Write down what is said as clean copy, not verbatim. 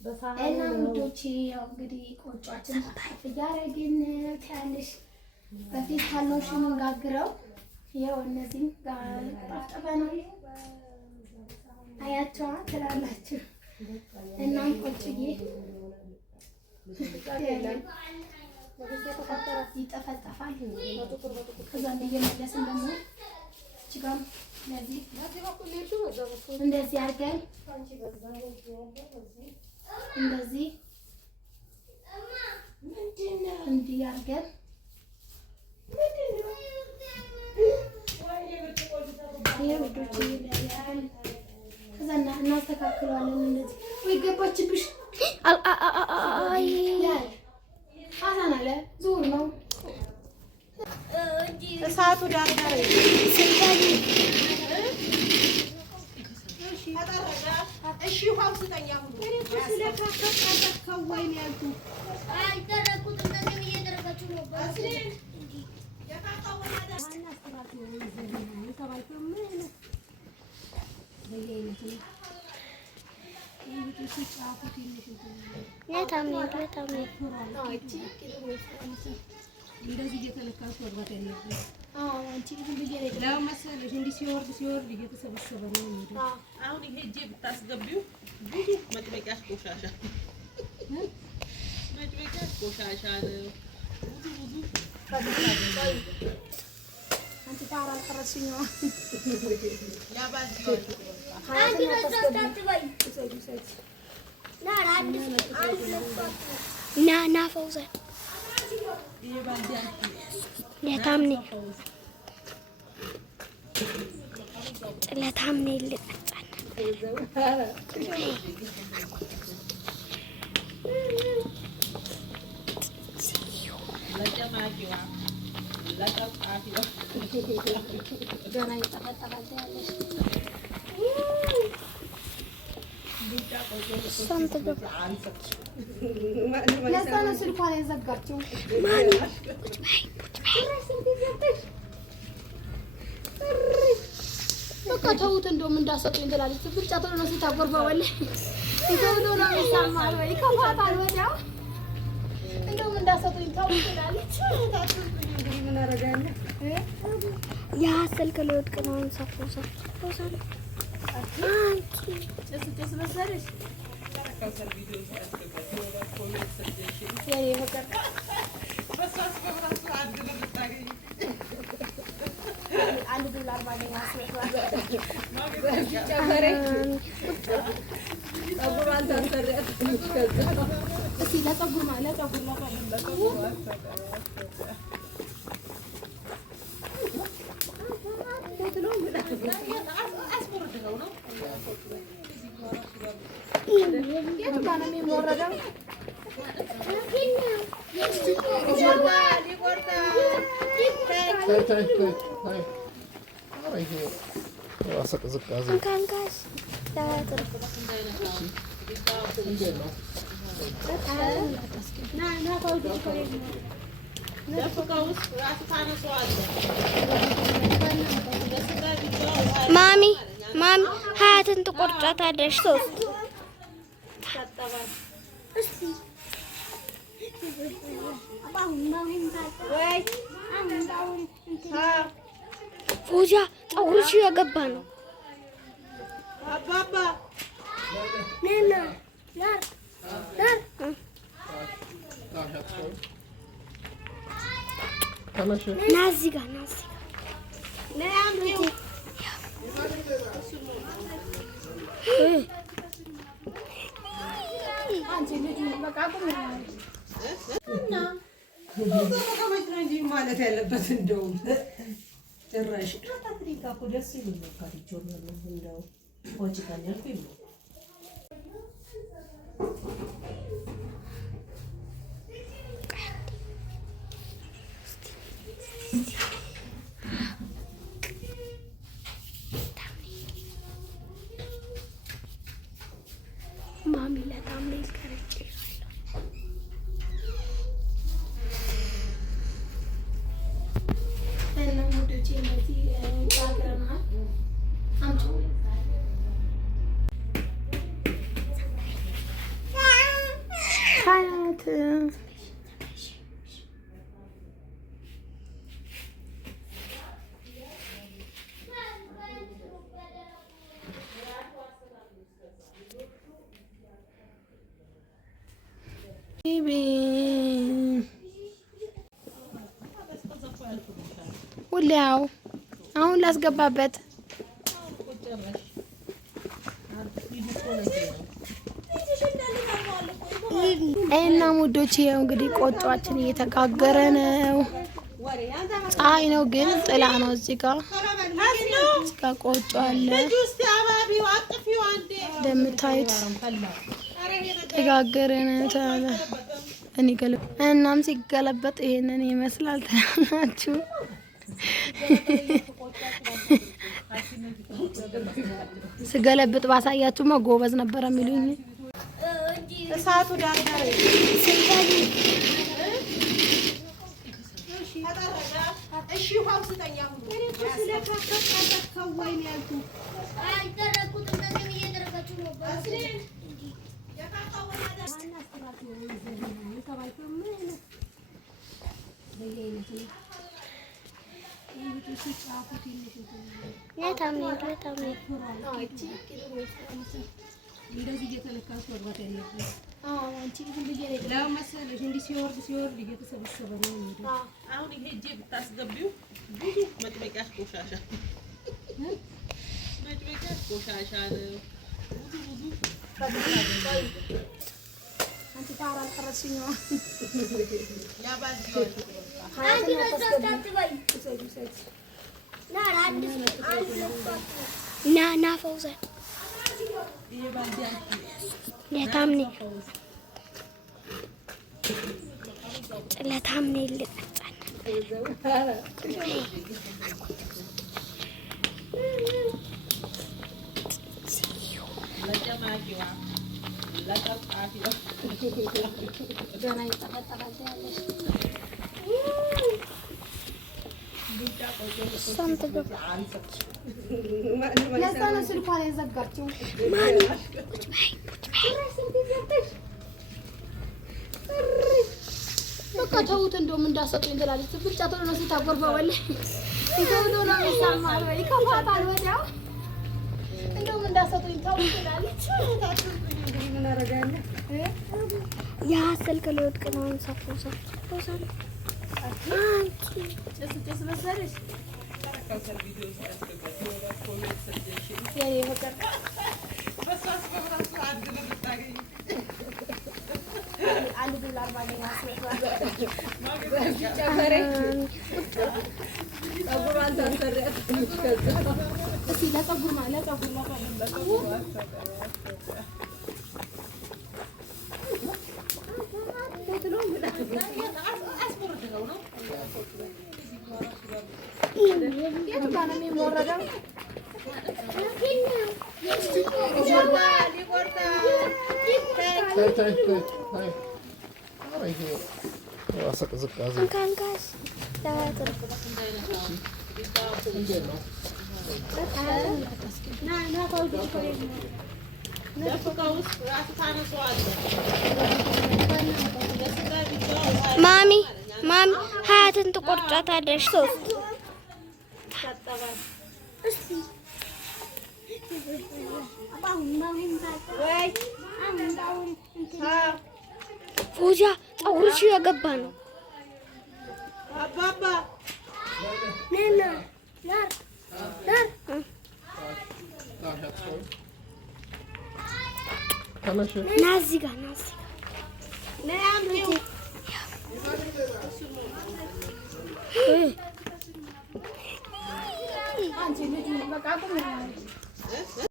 እና ውዶቼ ያው እንግዲህ ቆጮአችን ታፍ እያደረግን ታያለሽ። በፊት ታሎሽ የምንጋግረው ያው እነዚህ ጠፍጥፈናል። አያቸዋ ትላላችሁ እናም ቆጭዬ ይጠፈጠፋል። ከዛ እየመለስን ደግሞ እችጋም እንደዚህ አድርገን እንደዚህ እንዲህ አድርገን ከዛ እናስተካክለዋለን። እንደዚህ ወይ ገባችብሽ አሳና አለ ዙር ነው እሳቱ ዳር ዳር እሺ ውሃው ስጠኛ ሁሉ ስለካከው ወይ ነው ያልኩ አይደረኩት እንደዚህ እየደረጋችሁ ነው እንደዚህ እየተለካሽ ወርባት ያለብሽ አንቺ ለምን መሰለሽ እንዲህ ሲወርድ እየተሰበሰበ ነው የሚሄደው። አሁን ይሄ እጄ ብታስገቢው መጥበቂያሽ ቆሻሻ ነው። ብዙ አንቺ ታራ አልቀረሽኝ ያባዚው አንቺ ለዛታትበይ ና ፈውዘ ለታምኔ ልቀጫና ገና ይጠፈጠፋል ያለሽ ለዛ ነው ስልኳን የዘጋችው። በቃ ተውት፣ እንደውም እንዳሰጡኝ ትላለች። ብቻ ቶሎ ነው ሲታጎርበወል ይተውሎ ነው የሚሰማል ወይ ከፋታል ወዲያው እንደውም እንዳሰጡኝ ተውት ትላለች። እንግዲህ ምን አደርጋለሁ? ያ ስልክ ለወድቅ ነው እንሰፈሰ አንቺ ጭስ መሰለሽ ከሰር ቪዲዮ ያኔ ወቀር በሳስ በራሱ አንድ ልታገኝ አንድ ዶላር ባገኝ አስበራ አቡራን ታሰሪያት እስቲ ለፀጉር ማለት ማሚ ሀያትን ትቆርጫታለሽ። ሶስት ፎዚያ ፀጉርሽ የገባ ነው። አባባ ነና ዳር ና እዚህ ጋር ማለት ያለበት እንደውም ጭራሽ አፍሪካ እኮ ደስ ይል ነበር። ይጆርናል እንደው ወጪ ካለልኩኝ ማሚ ለታምኔል ቀርጬ ሁሌው አሁን ላስገባበት እና ሙዶች ይሄው እንግዲህ ቆጮአችን እየተጋገረ ነው። ፀሐይ ነው ግን ጥላ ነው። እዚህ ጋር ቆጮ አለ እንደምታዩት ተጋገረ ነው ታላ እናም ሲገለበጥ ይሄንን ይመስላል ትላላችሁ። ስገለብጥ ባሳያችሁማ ጎበዝ ነበር የሚሉኝ። እሳቱ ዳርዳር እሺ ውሃው ስጠኝ። አሁን እንደዚህ እየተለካሽ መግባት ያለብሽ። አንቺ ግን ለመሰለሽ እንዲህ ሲወርድ እየተሰበሰበ ነው የሚሄደው። አሁን ይሄ እጄ ብታስገቢው ብዙ መጥበቂያሽ ቆሻሻ ነው። አንቺ ታራ አልቀረሽኝ ያባዚው ና ፈውዘን ለታምኔ ልቀጫና ገና ይጠፈጠፋል ያለሽ ለዛ ነው ስልኳን የዘጋችው። በቃ ተውት፣ እንደውም እንዳሰጡኝ ትላለች። ብቻ ቶሎ ነው ስታጎርፈው ወላሂ ቶሎ ነው የሚሰማው። ይከፋታል ወዲያው። እንደውም እንዳሰጡኝ ተውት ትላለች። ምን አደርጋለሁ? ያ ስልክ ሊወድቅ ነው። ሰፎሳ ጭስ መሰለሽ ማሚ ሀያትን ትቆርጫታለሽ። ሶስት ፎዚያ ፀጉርሽ የገባ ነው። አባባ ና እዚህ ጋር ና